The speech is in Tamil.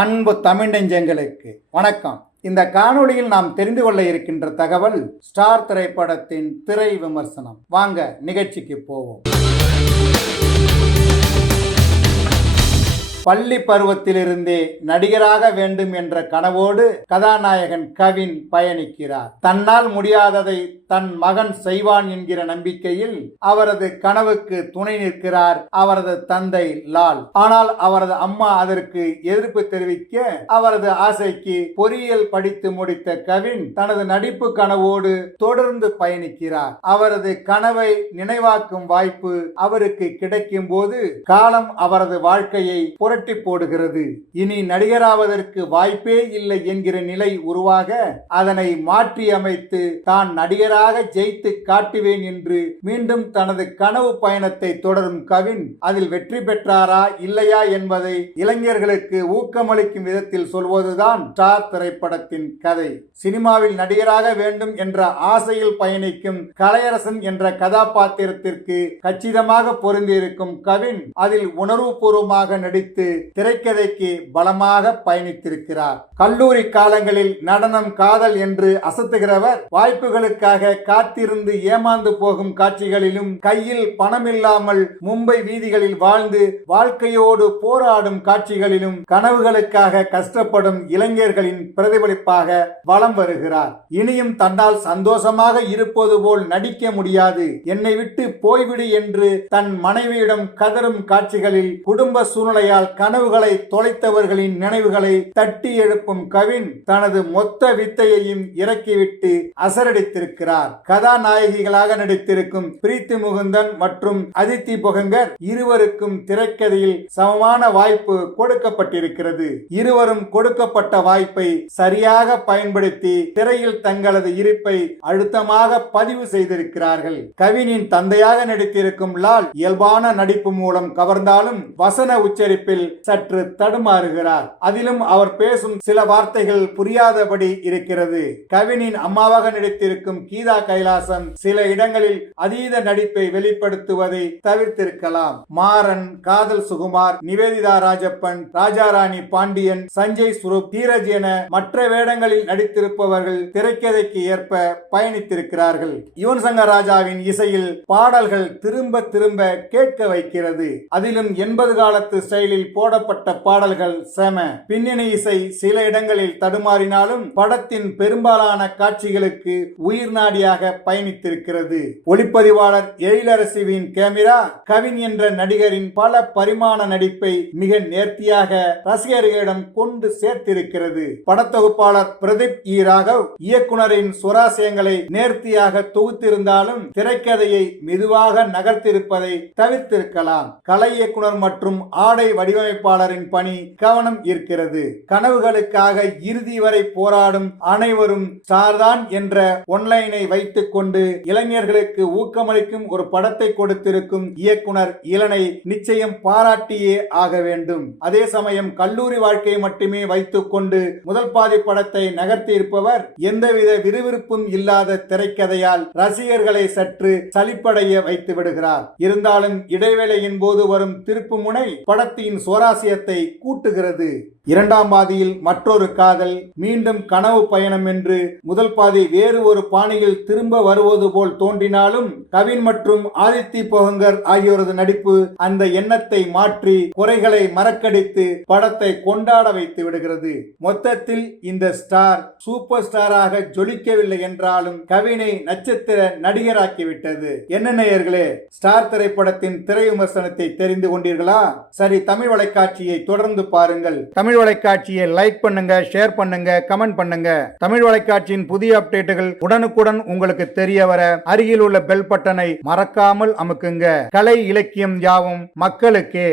அன்பு தமிழ் நெஞ்சங்களுக்கு வணக்கம். இந்த காணொளியில் நாம் தெரிந்து கொள்ள இருக்கின்ற தகவல் ஸ்டார் திரைப்படத்தின் திரை விமர்சனம். வாங்க நிகழ்ச்சிக்கு போவோம். பள்ளி பருவத்திலிருந்தே நடிகராக வேண்டும் என்ற கனவோடு கதாநாயகன் கவின் பயணிக்கிறார். தன்னால் முடியாததை தன் மகன் செய்வான் என்கிற நம்பிக்கையில் அவரது கனவுக்கு துணை நிற்கிறார் அவரது தந்தை லால். ஆனால் அவரது அம்மா அதற்கு எதிர்ப்பு தெரிவிக்க அவரது ஆசைக்கு பொறியியல் படித்து முடித்த கவின் தனது நடிப்பு கனவோடு தொடர்ந்து பயணிக்கிறார். அவரது கனவை நினைவாக்கும் வாய்ப்பு அவருக்கு கிடைக்கும் போது காலம் அவரது வாழ்க்கையை புரட்டி போடுகிறது. இனி நடிகராவதற்கு வாய்ப்பே இல்லை என்கிற நிலை உருவாக அதனை மாற்றி அமைத்து தான் நடிகராக ஜெயித்து காட்டுவேன் என்று மீண்டும் தனது கனவு பயணத்தை தொடரும் கவின் அதில் வெற்றி பெற்றாரா இல்லையா என்பதை இளைஞர்களுக்கு ஊக்கமளிக்கும் விதத்தில் சொல்வதுதான் ஸ்டார் திரைப்படத்தின் கதை. சினிமாவில் நடிகராக வேண்டும் என்ற ஆசையில் பயணிக்கும் கலையரசன் என்ற கதாபாத்திரத்திற்கு கச்சிதமாக பொருந்தியிருக்கும் கவின் அதில் உணர்வுபூர்வமாக நடித்து திரைக்கதைக்கு பலமாக பயணித்திருக்கிறார். கல்லூரி காலங்களில் நடனம் காதல் என்று அசத்துகிறவர் வாய்ப்புகளுக்காக காத்திருந்து ஏமாந்து போகும் காட்சிகளிலும் கையில் பணமில்லாமல் மும்பை வீதிகளில் வாழ்ந்து வாழ்க்கையோடு போராடும் காட்சிகளிலும் கனவுகளுக்காக கஷ்டப்படும் இளைஞர்களின் பிரதிபலிப்பாக வலம் வருகிறார். இனியும் தன்னால் சந்தோஷமாக இருப்பது போல் நடிக்க முடியாது, என்னை விட்டு போய்விடு என்று தன் மனைவியிடம் கதறும் காட்சிகளில் குடும்ப சூழ்நிலையால் கனவுகளை தொலைத்தவர்களின் நினைவுகளை தட்டி எழுப்பும் கவின் தனது மொத்த வித்தையையும் இறக்கிவிட்டு அசரடித்திருக்கிறார். கதாநாயகிகளாக நடித்திருக்கும் பிரீத்தி முகுந்தன் மற்றும் அதித்தி பொகங்கர் இருவருக்கும் திரைக்கதையில் சமமான வாய்ப்பு கொடுக்கப்பட்டிருக்கிறது. இருவரும் கொடுக்கப்பட்ட வாய்ப்பை சரியாக பயன்படுத்தி திரையில் தங்களது இருப்பை அழுத்தமாக பதிவு செய்திருக்கிறார்கள். கவினின் தந்தையாக நடித்திருக்கும் லால் இயல்பான நடிப்பு மூலம் கவர்ந்தாலும் வசன உச்சரிப்பில் சற்று தடுமாறுகிறார். அதிலும் அவர் பேசும் சில வார்த்தைகள் புரியாதபடி இருக்கிறது. கவினின் அம்மாவாக நடித்திருக்கும் கீதா கைலாசம் சில இடங்களில் அதீத நடிப்பை வெளிப்படுத்துவதை தவிர்த்திருக்கலாம். மாறன், காதல் சுகுமார், நிவேதிதா ராஜப்பன், ராஜாராணி பாண்டியன், சஞ்சய் சுரூப், தீரஜ் என மற்ற வேடங்களில் நடித்திருப்பவர்கள் திரைக்கதைக்கு ஏற்ப பயணித்திருக்கிறார்கள். யுவன் சங்கர் ராஜாவின் இசையில் பாடல்கள் திரும்ப திரும்ப கேட்க வைக்கிறது. அதிலும் 80 காலத்து ஸ்டைலில் போடப்பட்ட பாடல்கள் செம. பின்னணி இசை சில இடங்களில் தடுமாறினாலும் படத்தின் பெரும்பாலான காட்சிகளுக்கு உயிர் நாடியாக பயணித்திருக்கிறது. ஒளிப்பதிவாளர் எழிலரசியின் கேமரா கவின் என்ற நடிகரின் பல பரிமாண நடிப்பை மிக நேர்த்தியாக ரசிகர்களிடம் கொண்டு சேர்த்திருக்கிறது. படத்தொகுப்பாளர் பிரதீப் இ ராகவ் இயக்குனரின் சுவாரஸ்யங்களை நேர்த்தியாக தொகுத்திருந்தாலும் திரைக்கதையை மெதுவாக நகர்த்திருப்பதை தவிர்த்திருக்கலாம். கலை இயக்குனர் மற்றும் ஆடை வடிவமைப்பாளரின் பணி கவனம் ஈர்க்கிறது. கனவுகளுக்காக இறுதி வரை போராடும் அனைவரும் ஸ்டார்தான் என்ற ஒன்லைனை வைத்துக் கொண்டு இளைஞர்களுக்கு ஊக்கமளிக்கும் ஒரு படத்தை கொடுத்திருக்கும் இயக்குனர் இளனை நிச்சயம் பாராட்டியே ஆக வேண்டும். அதே சமயம் கல்லூரி வாழ்க்கையை மட்டுமே வைத்துக் கொண்டு முதல் பாதி படத்தை நகர்த்தி இருப்பவர் எந்தவித விறுவிறுப்பும் இல்லாத திரைக்கதையால் ரசிகர்களை சற்று சலிப்படைய வைத்து விடுகிறார். இருந்தாலும் இடைவேளையின் போது வரும் திருப்பு முனை படத்தின் சுவாரஸ்யத்தை கூட்டுகிறது. இரண்டாம் பாதியில் மற்றொரு காதல், மீண்டும் கனவு பயணம் என்று முதல் பாதி வேறு ஒரு பாணியில் திரும்ப வருவது போல் தோன்றினாலும் கவின் மற்றும் ஆதித்தி பொகங்கர் ஆகியோரது நடிப்பு அந்த எண்ணத்தை மாற்றி குறைகளை மறக்கடித்து படத்தை கொண்டாட வைத்து விடுகிறது. மொத்தத்தில் இந்த ஸ்டார் சூப்பர் ஸ்டாராக ஜொலிக்கவில்லை என்றாலும் கவினை நட்சத்திர நடிகராக்கிவிட்டது. என்ன நேயர்களே, ஸ்டார் திரைப்படத்தின் திரை விமர்சனத்தை தெரிந்து கொண்டீர்களா? சரி, தமிழ் வலைக்காட்சியை தொடர்ந்து பாருங்கள். தமிழ் வலைக்காட்சியை லைக் பண்ணுங்க, ஷேர் பண்ணுங்க, கமெண்ட் பண்ணுங்க. தமிழ் வலைக்காட்சியின் புதிய அப்டேட்டுகள் உடனுக்குடன் உங்களுக்கு தெரிய வர அருகில் உள்ள பெல் பட்டனை மறக்காமல் அமுக்குங்க. கலை இலக்கியம் யாவும் மக்களுக்கே.